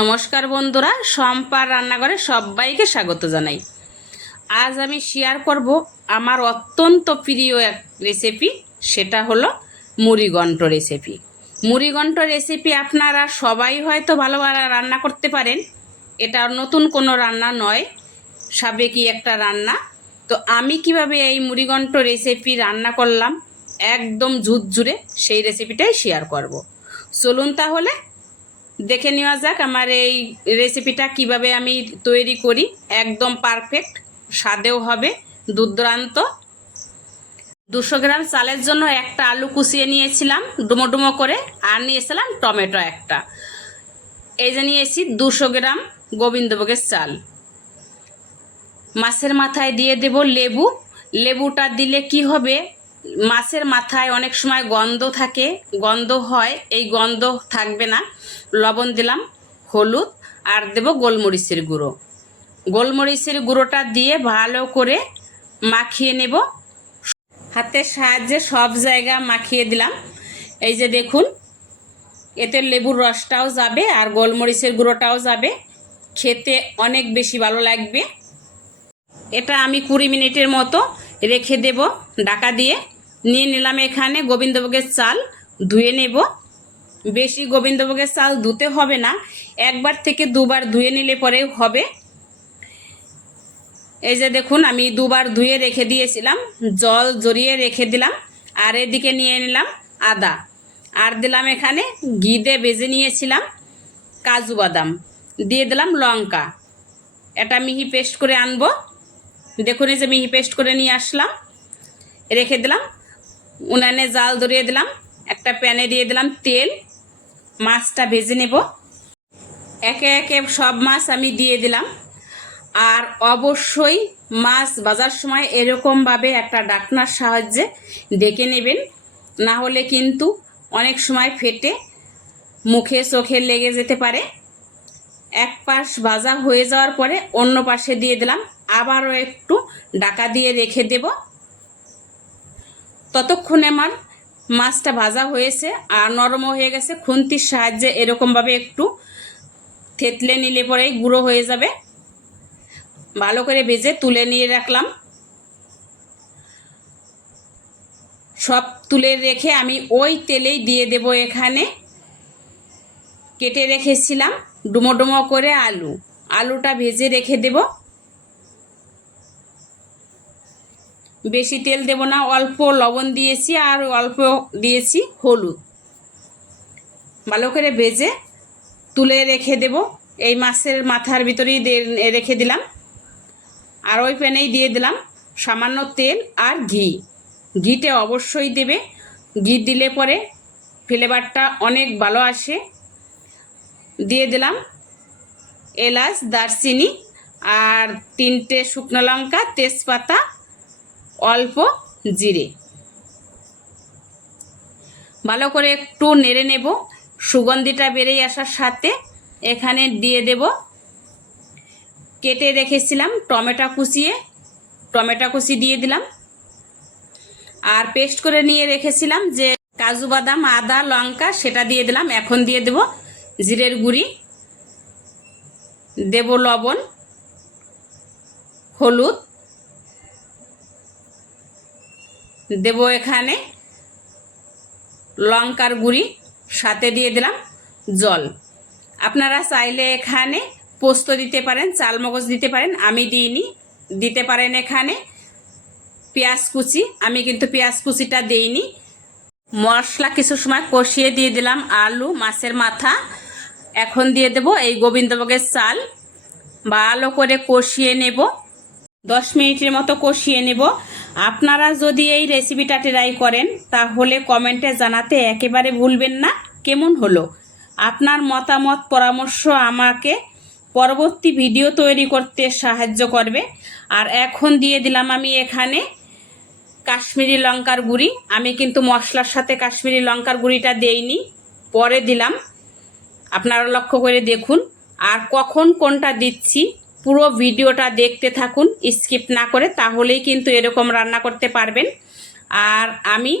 নমস্কার বন্ধুরা, সম্পার রান্নাঘরে সবাইকে স্বাগত জানাই। আজ আমি শেয়ার করব আমার অত্যন্ত প্রিয় এক রেসিপি, সেটা হলো মুড়িঘণ্ট রেসিপি। মুড়িঘণ্ট রেসিপি আপনারা সবাই হয়তো ভালো রান্না করতে পারেন। এটা নতুন কোনো রান্না নয়, সাবেকি একটা রান্না। তো আমি কিভাবে এই মুড়িঘণ্ট রেসিপি রান্না করলাম একদম ঝুরঝুরে, সেই রেসিপিটাই শেয়ার করব। চলুন তাহলে দেখে নেওয়া যাক আমার এই রেসিপিটা কিভাবে আমি তৈরি করি। একদম পারফেক্ট, স্বাদেও হবে দুর্দান্ত। 200 গ্রাম চালের জন্য একটা আলু কুচিয়ে নিয়েছিলাম ডুমো ডুমো করে, আর নিয়েছিলাম টমেটো একটা। এই যে নিয়েছি 200 গ্রাম গোবিন্দভোগের চাল। মাছের মাথায় দিয়ে দেব লেবু। লেবুটা দিলে কি হবে, মাছের মাথায় অনেক সময় গন্ধ থাকে, গন্ধ হয়, এই গন্ধ থাকবে না। লবণ দিলাম, হলুদ, আর দেব গোলমরিচের গুঁড়ো। গোলমরিচের গুঁড়োটা দিয়ে ভালো করে মাখিয়ে নেব। হাতের সাহায্যে সব জায়গা মাখিয়ে দিলাম। এই যে দেখুন, এতে লেবুর রসটাও যাবে আর গোলমরিচের গুঁড়োটাও যাবে, খেতে অনেক বেশি ভালো লাগবে। এটা আমি 20 মিনিটের মতো রেখে দেব ঢাকা দিয়ে। নিয়ে নিলাম এখানে গোবিন্দভোগের চাল, ধুয়ে নেব। বেশি গোবিন্দভোগের চাল ধুতে হবে না, একবার থেকে দুবার ধুয়ে নিলে পরেও হবে। এই যে দেখুন, আমি দুবার ধুয়ে রেখে দিয়েছিলাম, জল জড়িয়ে রেখে দিলাম। আর এদিকে নিয়ে নিলাম আদা, আর দিলাম এখানে ঘি দিয়ে ভেজে নিয়েছিলাম কাজু বাদাম, দিয়ে দিলাম লঙ্কা। এটা মিহি পেস্ট করে আনবো। দেখুন, এই যে মিহি পেস্ট করে নিয়ে আসলাম, রেখে দিলাম। উনানে জাল ধরিয়ে দিলাম, একটা প্যানে দিয়ে দিলাম তেল। মাছটা ভেজে নেব। একে একে সব মাছ আমি দিয়ে দিলাম। আর অবশ্যই মাছ ভাজার সময় এরকমভাবে একটা ঢাকনার সাহায্যে ঢেকে নেবেন, না হলে কিন্তু অনেক সময় ফেটে মুখে চোখে লেগে যেতে পারে। এক পাশ ভাজা হয়ে যাওয়ার পরে অন্য পাশে দিয়ে দিলাম, আবারও একটু ঢাকা দিয়ে রেখে দেব। ততক্ষণে আমার মাছটা ভাজা হয়েছে আর নরমও হয়ে গেছে। খুন্তির সাহায্যে এরকমভাবে একটু থেতলে নিলে পরেই গুঁড়ো হয়ে যাবে। ভালো করে ভেজে তুলে নিয়ে রাখলাম। সব তুলে রেখে আমি ওই তেলেই দিয়ে দেব এখানে কেটে রেখেছিলাম ডুমো ডুমো করে আলুটা ভেজে রেখে দেব। বেশি তেল দেব না, অল্প লবণ দিয়েছি আর অল্প দিয়েছি হলুদ। ভালো করে ভেজে তুলে রেখে দেব। এই মাছের মাথার ভিতরেই রেখে দিলাম। আর ওই প্যানেই দিয়ে দিলাম সামান্য তেল আর ঘি। ঘিটা অবশ্যই দেবে, ঘি দিলে পরে ফ্লেভারটা অনেক ভালো আসে। দিয়ে দিলাম এলাচ, দারচিনি, আর 3টে শুকনো লঙ্কা, তেজপাতা, অল্প জিরে। ভালো করে একটু নেড়ে নেব। সুগন্ধিটা বেরিয়ে আসার সাথে এখানে দিয়ে দেব কেটে রেখেছিলাম টমেটো কুচি দিয়ে দিলাম। আর পেস্ট করে নিয়ে রেখেছিলাম যে কাজু বাদাম, আদা, লঙ্কা, সেটা দিয়ে দিলাম। এখন দিয়ে দেব জিরের গুঁড়ি, দেব লবণ, হলুদ, দেব এখানে লঙ্কার গুঁড়ি, সাথে দিয়ে দিলাম জল। আপনারা চাইলে এখানে পোস্ত দিতে পারেন, চালমগজ দিতে পারেন, আমি দিইনি। দিতে পারেন এখানে পেঁয়াজ কুচি, আমি কিন্তু পেঁয়াজ কুচিটা দিইনি। মশলা কিছু সময় কষিয়ে দিয়ে দিলাম আলু, মাছের মাথা। এখন দিয়ে দেব এই গোবিন্দভোগের চাল। ভালো করে কষিয়ে নেব, 10 মিনিটের মতো কষিয়ে নেব। আপনারা যদি এই রেসিপিটা ট্রাই করেন তাহলে কমেন্টে জানাতে একেবারে ভুলবেন না কেমন হলো। আপনার মতামত, পরামর্শ আমাকে পরবর্তী ভিডিও তৈরি করতে সাহায্য করবে। আর এখন দিয়ে দিলাম আমি এখানে কাশ্মীরি লঙ্কার গুঁড়ি। আমি কিন্তু মশলার সাথে কাশ্মীরি লঙ্কার গুঁড়িটা দেইনি, পরে দিলাম। আপনারা লক্ষ্য করে দেখুন। আর কখন কোনটা দিচ্ছি পুরো ভিডিওটা দেখতে থাকুন, স্কিপ না করে, তাহলেই কিন্তু এরকম রান্না করতে পারবেন। আর আমি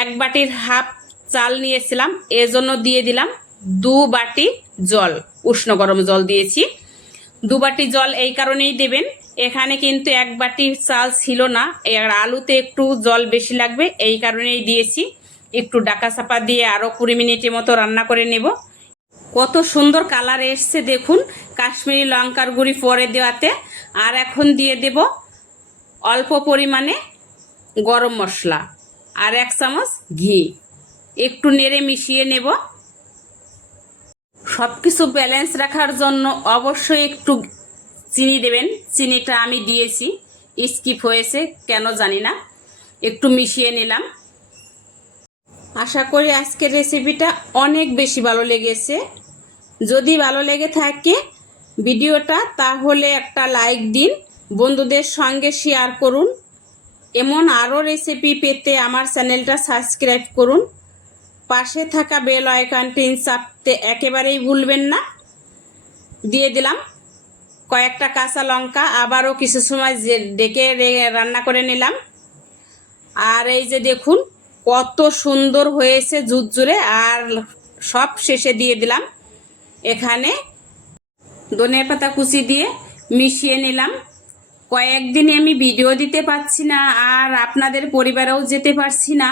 1 বাটির হাফ চাল নিয়েছিলাম, এজন্য দিয়ে দিলাম 2 বাটি জল, উষ্ণ গরম জল দিয়েছি। 2 বাটি জল এই কারণেই দেবেন, এখানে কিন্তু 1 বাটি চাল ছিল না, আর আলুতে একটু জল বেশি লাগবে, এই কারণেই দিয়েছি। একটু ঢাকা চাপা দিয়ে আরও 20 মিনিটের মতো রান্না করে নেব। কত সুন্দর কালার এসছে দেখুন কাশ্মীরি লঙ্কার গুঁড়ি পরে দেওয়াতে। আর এখন দিয়ে দেব অল্প পরিমাণে গরম মশলা আর 1 চামচ ঘি, একটু নেড়ে মিশিয়ে নেব। সব কিছু ব্যালেন্স রাখার জন্য অবশ্যই একটু চিনি দেবেন, চিনিটা আমি দিয়েছি, স্কিপ হয়েছে কেন জানি না, একটু মিশিয়ে নিলাম। আশা করি আজকের রেসিপিটা অনেক বেশি ভালো লেগেছে। যদি ভালো লেগে থাকে ভিডিওটা তাহলে একটা লাইক দিন, বন্ধুদের সঙ্গে শেয়ার করুন। এমন আরও রেসিপি পেতে আমার চ্যানেলটা সাবস্ক্রাইব করুন, পাশে থাকা বেল আইকনটি চাপতে একেবারেই ভুলবেন না। দিয়ে দিলাম কয়েকটা কাঁচা লঙ্কা, আবারও কিছু সময় ডেকে রান্না করে নিলাম। আর এই যে দেখুন কত সুন্দর হয়েছে ঝুরঝুরে। আর সব শেষে দিয়ে দিলাম এখানে ধনিয়া পাতা কুচি দিয়ে মিশিয়ে নিলাম। কয়েকদিনে আমি ভিডিও দিতে পারছি না, আর আপনাদের পরিবারেও যেতে পারছি না,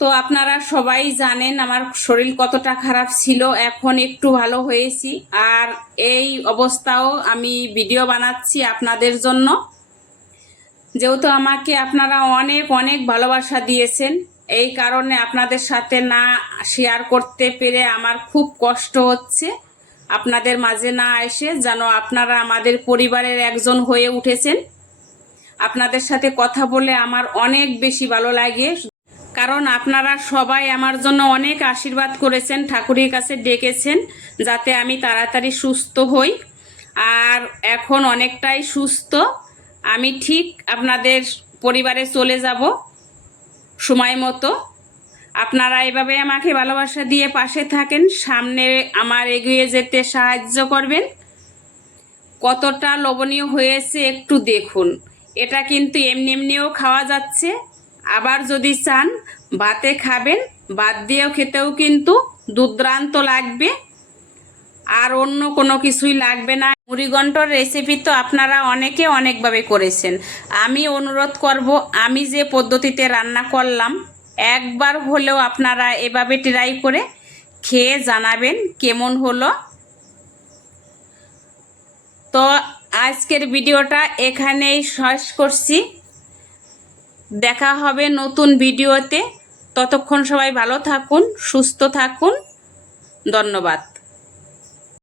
তো আপনারা সবাই জানেন আমার শরীর কতটা খারাপ ছিল, এখন একটু ভালো হয়েছি। আর এই অবস্থাও আমি ভিডিও বানাচ্ছি আপনাদের জন্য, যেহেতু আমাকে আপনারা অনেক অনেক ভালোবাসা দিয়েছেন, এই কারণে আপনাদের সাথে না শেয়ার করতে পেরে আমার খুব কষ্ট হচ্ছে। আপনাদের মাঝে না এসে যেন আপনারা আমাদের পরিবারের একজন হয়ে উঠেছেন। আপনাদের সাথে কথা বলে আমার অনেক বেশি ভালো লাগে, কারণ আপনারা সবাই আমার জন্য অনেক আশীর্বাদ করেছেন, ঠাকুরের কাছে ডেকেছেন যাতে আমি তাড়াতাড়ি সুস্থ হই। আর এখন অনেকটাই সুস্থ, আমি ঠিক আপনাদের পরিবারে চলে যাব সময় মতো। আপনারা এভাবে আমাকে ভালোবাসা দিয়ে পাশে থাকেন, সামনে আমার এগিয়ে যেতে সাহায্য করবেন। কতটা লোভনীয় হয়েছে একটু দেখুন, এটা কিন্তু এমনি এমনিও খাওয়া যাচ্ছে, আবার যদি চান ভাতে খাবেন, ভাত দিয়েও খেতেও কিন্তু দুর্দান্ত লাগবে, আর অন্য কোনো কিছুই লাগবে না। মুড়িঘণ্টর রেসিপি তো আপনারা অনেকে অনেকভাবে করেছেন, আমি অনুরোধ করব আমি যে পদ্ধতিতে রান্না করলাম একবার হলেও আপনারা এভাবে ট্রাই করে খেয়ে জানাবেন কেমন হলো। তো আজকের ভিডিওটা এখানেই শেষ করছি, দেখা হবে নতুন ভিডিওতে। ততক্ষণ সবাই ভালো থাকুন, সুস্থ থাকুন, ধন্যবাদ।